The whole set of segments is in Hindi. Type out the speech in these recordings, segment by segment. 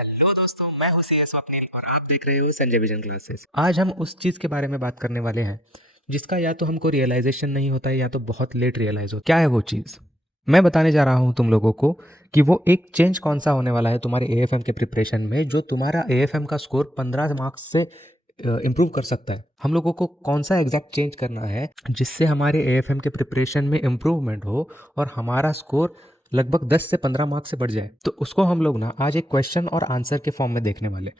हेलो दोस्तों, मैं हूं सीए स्वप्निल और आप देख रहे हो संजय विजन क्लासेस। आज हम उस चीज़ के बारे में बात करने वाले हैं जिसका या तो हमको रियलाइजेशन नहीं होता है या तो बहुत लेट रियलाइज होता है। क्या है वो चीज़? मैं बताने जा रहा हूं तुम लोगों को कि वो एक चेंज कौन सा होने वाला है तुम्हारे एएफएम के प्रिपरेशन में, जो तुम्हारा एएफएम का स्कोर 15 मार्क्स से इम्प्रूव कर सकता है। हम लोगों को कौन सा एग्जैक्ट चेंज करना है जिससे हमारे एएफएम के प्रिपरेशन में इम्प्रूवमेंट हो और हमारा स्कोर लगभग 10 से 15 मार्क्स से बढ़ जाए। तो उसको हम लोग ना आज एक क्वेश्चन और आंसर के फॉर्म में देखने वाले।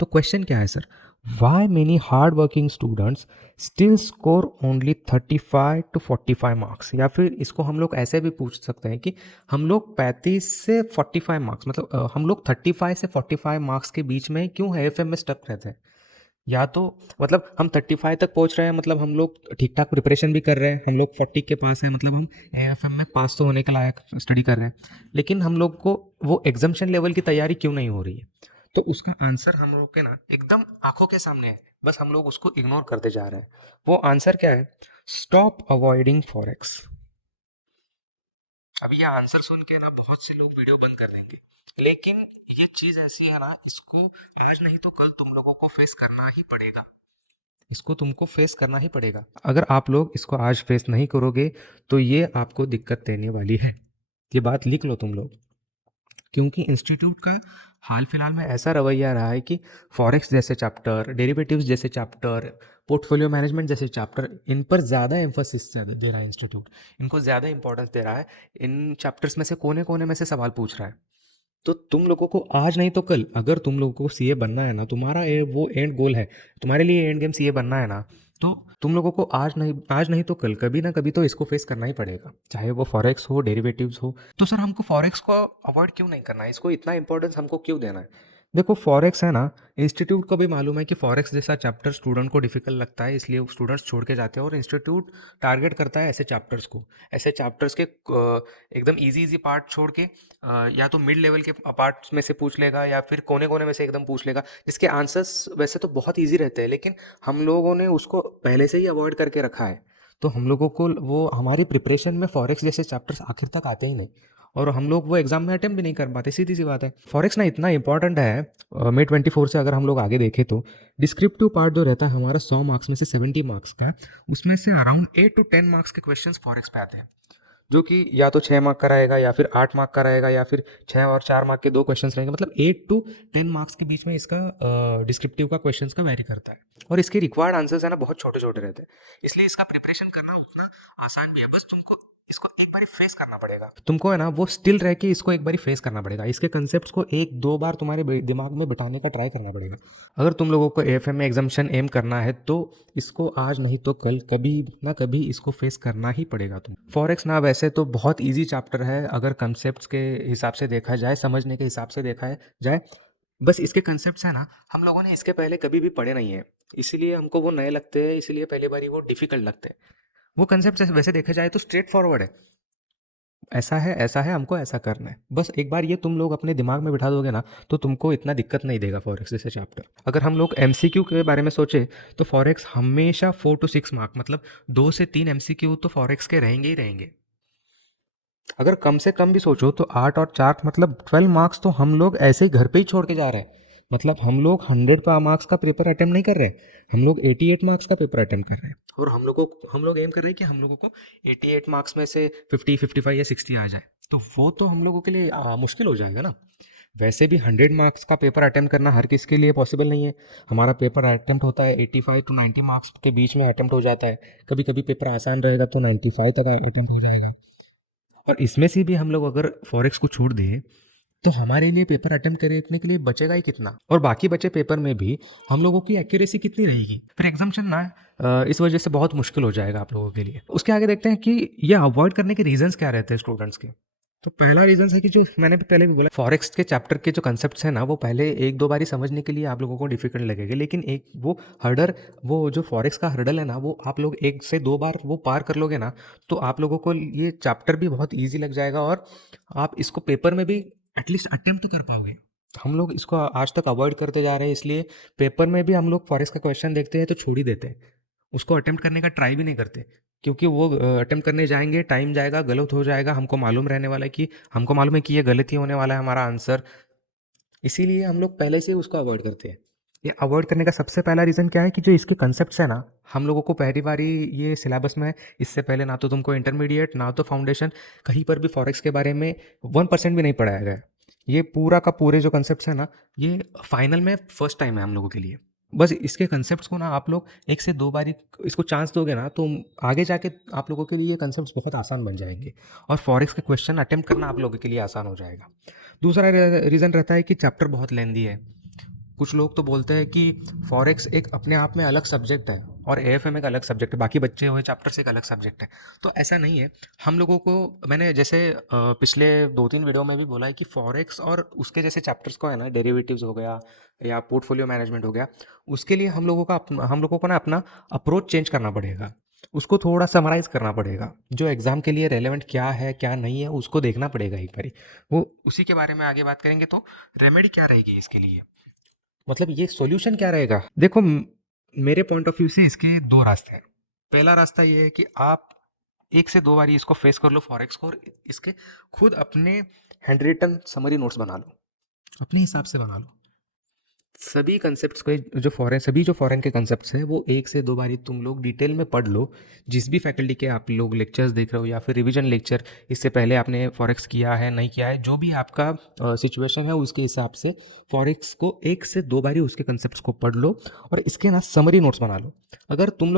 तो क्वेश्चन क्या है sir? Why many hard working students still score only 35 to 45 marks, या फिर इसको हम लोग ऐसे भी पूछ सकते हैं कि हम लोग 35 से 45 मार्क्स, मतलब हम लोग 35 से 45 मार्क्स के बीच में क्यों एएफएम में स्टक रहते हैं? या तो मतलब हम 35 तक पहुंच रहे हैं, मतलब हम लोग ठीक ठाक प्रिपरेशन भी कर रहे हैं, हम लोग 40 के पास है, मतलब हम एएफएम में पास तो होने के लायक स्टडी कर रहे हैं, लेकिन हम लोग को वो एग्जामिशन लेवल की तैयारी क्यों नहीं हो रही है? तो उसका आंसर हम लोग के ना एकदम आंखों के सामने है, बस हम लोग उसको इग्नोर करते जा रहे हैं। वो आंसर क्या है? Stop avoiding forex. अब ये आंसर सुन के ना बहुत से लोग वीडियो बंद कर देंगे, लेकिन ये चीज ऐसी है ना, इसको आज नहीं तो कल तुम लोगों को फेस करना ही पड़ेगा। इसको तुमको फेस करना ही पड़ेगा। अगर आप लोग इसको आज फेस नहीं करोगे तो ये आपको दिक्कत देने वाली है। ये बात लिख लो तुम लोग, क्योंकि इंस्टीट्यूट का हाल फिलहाल में ऐसा रवैया रहा है कि फॉरेक्स जैसे चैप्टर, डेरिवेटिव्स जैसे चैप्टर, पोर्टफोलियो मैनेजमेंट जैसे चैप्टर, इन पर ज़्यादा एम्फोसिस दे रहा है इंस्टीट्यूट। इनको ज़्यादा इंपॉर्टेंस दे रहा है। इन चैप्टर्स में से कोने कोने में से सवाल पूछ रहा है। तो तुम लोगों को आज नहीं तो कल, अगर तुम लोगों को सीए बनना है ना, तुम्हारा वो एंड गोल है, तुम्हारे लिए एंड गेम सीए बनना है ना, तो तुम लोगों को आज नहीं तो कल, कभी ना कभी तो इसको फेस करना ही पड़ेगा, चाहे वो फॉरेक्स हो, डेरिवेटिव्स हो। तो सर हमको फॉरेक्स को अवॉइड क्यों नहीं करना है? इसको इतना इंपॉर्टेंस हमको क्यों देना है? देखो फॉरेक्स है ना, इंस्टीट्यूट को भी मालूम है कि फॉरेक्स जैसा चैप्टर स्टूडेंट को डिफिकल्ट लगता है, इसलिए स्टूडेंट्स छोड़ के जाते हैं और इंस्टीट्यूट टारगेट करता है ऐसे चैप्टर्स को। ऐसे चैप्टर्स के एकदम इजी इजी पार्ट छोड़ के या तो मिड लेवल के पार्ट्स में से पूछ लेगा या फिर कोने कोने में से एकदम पूछ लेगा, जिसके आंसर्स वैसे तो बहुत इजी रहते हैं, लेकिन हम लोगों ने उसको पहले से ही अवॉइड करके रखा है। तो हम लोगों को वो हमारी प्रिपरेशन में फॉरेक्स जैसे चैप्टर्स आखिर तक आते ही नहीं, और हम लोग वो एग्जाम में अटेम्प्ट भी नहीं कर पाते। सीधी सी बात है, फॉरेक्स ना इतना इंपॉर्टेंट है। मे 24 से अगर हम लोग आगे देखें तो डिस्क्रिप्टिव पार्ट जो रहता है हमारा 100 मार्क्स में से 70 मार्क्स का, उसमें से अराउंड 8 टू 10 मार्क्स के क्वेश्चन फॉरेक्स पे आते हैं, जो कि या तो 6 मार्क का रहेगा या फिर 8 मार्क का रहेगा या फिर 6 और 4 मार्क के दो क्वेश्चन रहेंगे, मतलब 8 टू 10 मार्क्स के बीच में इसका डिस्क्रिप्टिव का क्वेश्चन का वेरी करता है। और इसके रिक्वायर्ड आंसर्स है ना बहुत छोटे छोटे रहते हैं, इसलिए इसका प्रिपरेशन करना उतना आसान भी है। बस तुमको इसको एक बारी फेस करना पड़ेगा, तुमको है ना वो स्टिल रह के इसको एक बारी फेस करना पड़ेगा, इसके कंसेप्ट को एक दो बार तुम्हारे दिमाग में बिठाने का ट्राई करना पड़ेगा। अगर तुम लोगों को एएफएम में एग्जामिशन एम करना है तो इसको आज नहीं तो कल, कभी ना कभी इसको फेस करना ही पड़ेगा। तुम फॉरेक्स ना वैसे तो बहुत इजी चैप्टर है, अगर कंसेप्ट्स के हिसाब से देखा जाए, समझने के हिसाब से देखा जाए, बस इसके कंसेप्ट्स है ना, हम लोगों ने इसके पहले कभी भी पढ़े नहीं है, इसीलिए हमको वो नए लगते हैं, इसीलिए पहली बारी वो डिफिकल्ट लगते हैं। वो कंसेप्ट वैसे देखा जाए तो स्ट्रेट फॉरवर्ड है, ऐसा है, हमको ऐसा करना है। बस एक बार ये तुम लोग अपने दिमाग में बिठा दोगे ना, तो तुमको इतना दिक्कत नहीं देगा फॉरेक्स जैसे चैप्टर। अगर हम लोग एमसीक्यू के बारे में सोचे तो फॉरेक्स हमेशा 4 टू 6 मार्क, मतलब 2 से 3 एमसीक्यू तो फॉरेक्स के रहेंगे ही रहेंगे। अगर कम से कम भी सोचो तो 8 और 4 मतलब 12 मार्क्स तो हम लोग ऐसे ही घर पे ही छोड़ के जा रहे हैं। मतलब हम लोग 100 मार्क्स का पेपर अटेम्प्ट नहीं कर रहे, हम लोग 88 मार्क्स का पेपर अटेम्प्ट कर रहे हैं, और हम लोग एम कर रहे हैं कि हम लोगों को 88 मार्क्स में से 50, 55 या 60 आ जाए। तो वो तो हम लोगों के लिए मुश्किल हो जाएगा ना। वैसे भी 100 मार्क्स का पेपर अटेम्प्ट करना हर किसी के लिए पॉसिबल नहीं है। हमारा पेपर अटेम्प्ट होता है 85 टू 90 मार्क्स के बीच में अटेम्प्ट हो जाता है। कभी कभी पेपर आसान रहेगा तो 95 तक अटेम्प्ट हो जाएगा। और इसमें से भी हम लोग अगर फॉरेक्स को छोड़ दें तो हमारे लिए पेपर अटेम्प्ट करने के लिए बचेगा ही कितना, और बाकी बचे पेपर में भी हम लोगों की एक्यूरेसी कितनी रहेगी? फिर एग्जाम्पशन ना इस वजह से बहुत मुश्किल हो जाएगा आप लोगों के लिए। उसके आगे देखते हैं कि ये अवॉइड करने के रीजंस क्या रहते हैं स्टूडेंट्स के। तो पहला रीजन है कि जो मैंने भी पहले भी बोला, फॉरेक्स के चैप्टर के जो कंसेप्ट्स हैं ना, वो पहले एक दो बारी समझने के लिए आप लोगों को डिफिकल्ट लगेगा, लेकिन एक वो हर्डर, वो जो फॉरेक्स का हर्डल है ना, वो आप लोग 1 से 2 बार वो पार कर लोगे ना, तो आप लोगों को ये चैप्टर भी बहुत ईजी लग जाएगा और आप इसको पेपर में भी एटलीस्ट अटेम्प्ट तो कर पाओगे। हम लोग इसको आज तक अवॉइड करते जा रहे हैं, इसलिए पेपर में भी हम लोग फॉरेक्स का क्वेश्चन देखते हैं तो छोड़ ही देते हैं, उसको अटेम्प्ट करने का ट्राई भी नहीं करते, क्योंकि वो अटेम्प्ट करने जाएंगे, टाइम जाएगा, गलत हो जाएगा, हमको मालूम है कि ये गलत ही होने वाला है हमारा आंसर। इसीलिए हम लोग पहले से उसको अवॉइड करते हैं। ये अवॉइड करने का सबसे पहला रीज़न क्या है कि जो इसके कंसेप्ट्स है ना, हम लोगों को पहली बारी ये सिलेबस में, इससे पहले ना तो तुमको इंटरमीडिएट ना तो फाउंडेशन, कहीं पर भी फॉरेक्स के बारे में 1% भी नहीं पढ़ाया गया है। ये पूरा का पूरे जो कंसेप्ट्स है ना, ये फाइनल में फर्स्ट टाइम है हम लोगों के लिए। बस इसके कंसेप्ट्स को ना आप लोग एक से दो बारी इसको चांस दोगे ना, तो आगे जाके आप लोगों के लिए ये कंसेप्ट्स बहुत आसान बन जाएंगे और फॉरेक्स के क्वेश्चन अटेम्प्ट करना आप लोगों के लिए आसान हो जाएगा। दूसरा रीज़न रहता है कि चैप्टर बहुत लेंदी है। कुछ लोग तो बोलते हैं कि फॉरेक्स एक अपने आप में अलग सब्जेक्ट है और एएफएम एक अलग सब्जेक्ट है, बाकी बच्चे हुए चैप्टर से एक अलग सब्जेक्ट है। तो ऐसा नहीं है। हम लोगों को, मैंने जैसे पिछले 2-3 वीडियो में भी बोला है कि फॉरेक्स और उसके जैसे चैप्टर्स को है ना, डेरिवेटिव्स हो गया या पोर्टफोलियो मैनेजमेंट हो गया, उसके लिए हम लोगों को ना अपना अप्रोच चेंज करना पड़ेगा। उसको थोड़ा समराइज़ करना पड़ेगा। जो एग्ज़ाम के लिए रेलेवेंट क्या है, क्या नहीं है, उसको देखना पड़ेगा एक बारी। वो उसी के बारे में आगे बात करेंगे। तो रेमेडी क्या रहेगी इसके लिए? मतलब ये सॉल्यूशन क्या रहेगा? देखो, मेरे पॉइंट ऑफ व्यू से इसके 2 रास्ते हैं। पहला रास्ता ये है कि आप 1 से 2 बारी इसको फेस कर लो फॉरेक्स को और इसके खुद अपने हैंड रिटन समरी नोट्स बना लो। अपने हिसाब से बना लो। सभी कंसेप्ट्स को, सभी जो फॉरेन के कंसेप्ट्स हैं वो 1 से 2 बारी तुम लोग डिटेल में पढ़ लो। जिस भी फैकल्टी के आप लोग लेक्चर्स देख रहे हो या फिर रिवीजन लेक्चर, इससे पहले आपने फॉरेक्स किया है नहीं किया है, जो भी आपका सिचुएशन है उसके हिसाब से फॉरेक्स को 1 से 2 बारी उसके कंसेप्ट्स को पढ़ लो और इसके ना समरी नोट्स बना लो। अगर तुम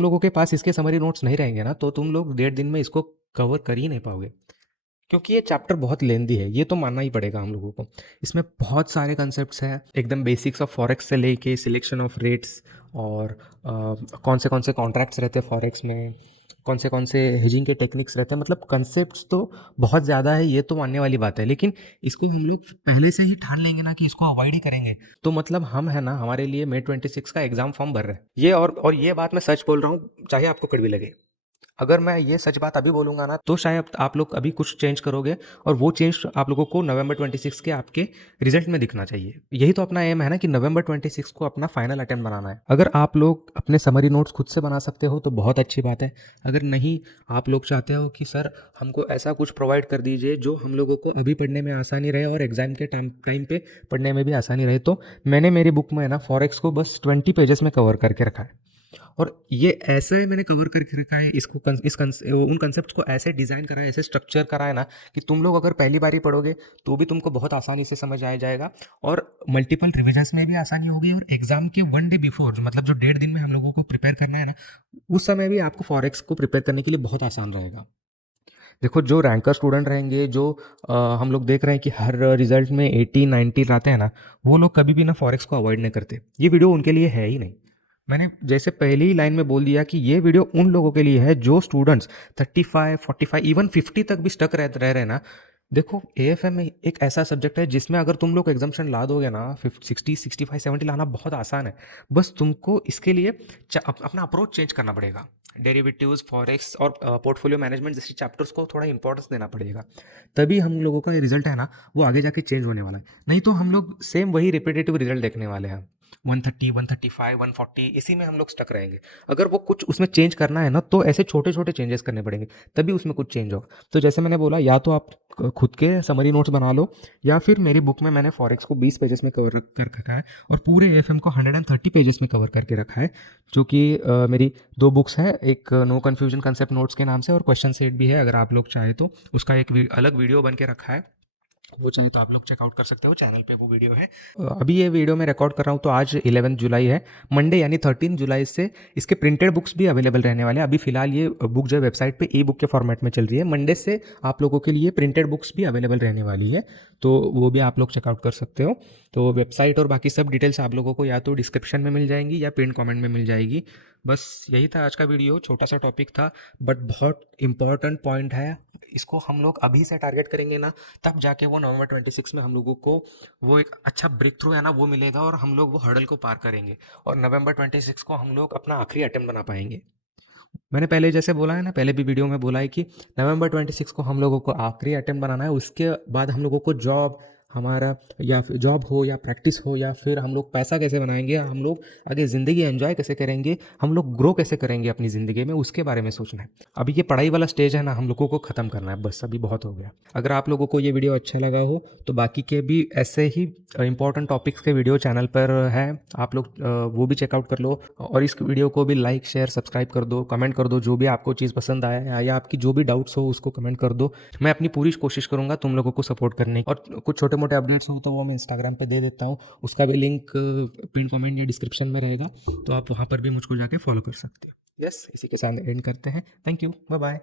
लोगों के पास इसके समरी नोट्स नहीं रहेंगे ना, तो तुम लोग 1.5 दिन में इसको कवर कर ही नहीं पाओगे। क्योंकि ये चैप्टर बहुत लेंदी है, ये तो मानना ही पड़ेगा हम लोगों को। इसमें बहुत सारे कंसेप्ट्स हैं, एकदम बेसिक्स ऑफ फॉरेक्स से लेके सिलेक्शन ऑफ रेट्स और कौन से कॉन्ट्रैक्ट्स रहते हैं फॉरेक्स में, कौन से हेजिंग के टेक्निक्स रहते हैं। मतलब कंसेप्ट्स तो बहुत ज़्यादा है, ये तो मानने वाली बात है। लेकिन इसको हम लोग पहले से ही ठान लेंगे ना कि इसको अवॉइड ही करेंगे, तो मतलब हम है ना, हमारे लिए May 26 का एग्ज़ाम फॉर्म भर रहे हैं। ये और ये बात मैं सच बोल रहा हूँ, चाहे आपको कड़वी लगे। अगर मैं ये सच बात अभी बोलूँगा ना, तो शायद आप लोग अभी कुछ चेंज करोगे और वो चेंज आप लोगों को नवंबर 26 के आपके रिजल्ट में दिखना चाहिए। यही तो अपना एम है ना, कि नवंबर 26 को अपना फाइनल अटेम्प्ट बनाना है। अगर आप लोग अपने समरी नोट्स खुद से बना सकते हो तो बहुत अच्छी बात है। अगर नहीं, आप लोग चाहते हो कि सर हमको ऐसा कुछ प्रोवाइड कर दीजिए जो हम लोगों को अभी पढ़ने में आसानी रहे और एग्जाम के टाइम पे पढ़ने में भी आसानी रहे, तो मैंने मेरी बुक में ना फॉरेक्स को बस 20 पेजेस में कवर करके रखा है। और ये ऐसे मैंने कवर करके रखा है इसको, उन कंसेप्ट को ऐसे डिज़ाइन करा है, ऐसे स्ट्रक्चर करा है ना, कि तुम लोग अगर पहली बार ही पढ़ोगे तो भी तुमको बहुत आसानी से समझ आ जाएगा और मल्टीपल रिविजन्स में भी आसानी होगी और एग्जाम के 1 डे बिफोर, मतलब जो 1.5 दिन में हम लोगों को प्रिपेयर करना है ना, उस समय भी आपको फॉरेक्स को प्रिपेयर करने के लिए बहुत आसान रहेगा। देखो, जो रैंकर स्टूडेंट रहेंगे, जो हम लोग देख रहे हैं कि हर रिजल्ट में 80-90 लाते हैं ना, वो लोग कभी भी ना फॉरेक्स को अवॉइड नहीं करते। ये वीडियो उनके लिए है ही नहीं। मैंने जैसे पहली ही लाइन में बोल दिया कि ये वीडियो उन लोगों के लिए है जो स्टूडेंट्स 35, 45, इवन 50 तक भी स्टक रह रहे ना। देखो, एएफएम में एक ऐसा सब्जेक्ट है जिसमें अगर तुम लोग एग्जाम्शन ला दोगे ना, 60, 65, 70 लाना बहुत आसान है। बस तुमको इसके लिए अपना अप्रोच चेंज करना पड़ेगा। डेरिवेटिव्स, फॉरेक्स और पोर्टफोलियो मैनेजमेंट जैसे चैप्टर्स को थोड़ा इंपॉर्टेंस देना पड़ेगा। तभी हम लोगों का रिजल्ट है ना, वो आगे जाके चेंज होने वाला है। नहीं तो हम लोग सेम वही रिपीटेटिव रिजल्ट देखने वाले हैं। 130, 135, 140, इसी में हम लोग स्टक रहेंगे। अगर वो कुछ उसमें चेंज करना है ना, तो ऐसे छोटे छोटे चेंजेस करने पड़ेंगे, तभी उसमें कुछ चेंज होगा। तो जैसे मैंने बोला, या तो आप खुद के समरी नोट्स बना लो, या फिर मेरी बुक में मैंने फॉरेक्स को 20 पेजेस में कवर कर रखा है और पूरे एएफएम को 130 पेजेस में कवर करके रखा है। जो कि मेरी 2 बुक्स है, एक नो कन्फ्यूजन कंसेप्ट नोट्स के नाम से और क्वेश्चन सेट भी है। अगर आप लोग चाहे तो उसका एक अलग वीडियो बन के रखा है, वो चाहे तो आप लोग चेकआउट कर सकते हो, चैनल पे वो वीडियो है। अभी ये वीडियो मैं रिकॉर्ड कर रहा हूँ तो आज 11 जुलाई है, मंडे यानी 13 जुलाई से इसके प्रिंटेड बुक्स भी अवेलेबल रहने वाले हैं। अभी फिलहाल ये बुक जो है वेबसाइट पे ई बुक के फॉर्मेट में चल रही है। मंडे से आप लोगों के लिए प्रिंटेड बुक्स भी अवेलेबल रहने वाली है, तो वो भी आप लोग चेकआउट कर सकते हो। तो वेबसाइट और बाकी सब डिटेल्स आप लोगों को या तो डिस्क्रिप्शन में मिल जाएंगी या पिन कमेंट में मिल जाएगी। बस यही था आज का वीडियो, छोटा सा टॉपिक था बट बहुत इंपॉर्टेंट पॉइंट है। इसको हम लोग अभी से टारगेट करेंगे ना, तब जाके वो नवंबर 26 में हम लोगों को वो एक अच्छा ब्रेक थ्रू है ना, वो मिलेगा और हम लोग वो हर्डल को पार करेंगे और नवंबर 26 को हम लोग अपना आखिरी अटेम्प्ट बना पाएंगे। मैंने पहले जैसे बोला है ना, पहले भी वीडियो में बोला है कि नवंबर 26 को हम लोगों को आखिरी अटेम्प्ट बनाना है। उसके बाद हम लोगों को जॉब, हमारा या फिर जॉब हो या प्रैक्टिस हो या फिर हम लोग पैसा कैसे बनाएंगे, हम लोग आगे ज़िंदगी एंजॉय कैसे करेंगे, हम लोग ग्रो कैसे करेंगे अपनी ज़िंदगी में, उसके बारे में सोचना है। अभी ये पढ़ाई वाला स्टेज है ना, हम लोगों को ख़त्म करना है, बस अभी बहुत हो गया। अगर आप लोगों को ये वीडियो अच्छा लगा हो तो बाकी के भी ऐसे ही इंपॉर्टेंट टॉपिक्स के वीडियो चैनल पर है, आप लोग वो भी चेकआउट कर लो। और इस वीडियो को भी लाइक शेयर सब्सक्राइब कर दो, कमेंट कर दो, जो भी आपको चीज़ पसंद आया या आपकी जो भी डाउट्स हो उसको कमेंट कर दो। मैं अपनी पूरी कोशिश करूँगा तुम लोगों को सपोर्ट करने की। और कुछ छोटे मोटे अपडेट्स हो तो वो मैं इंस्टाग्राम पे दे देता हूँ, उसका भी लिंक पिन कमेंट या डिस्क्रिप्शन में रहेगा, तो आप वहाँ पर भी मुझको जाके फॉलो कर सकते हो। यस, इसी के साथ एंड करते हैं। Thank you, bye bye.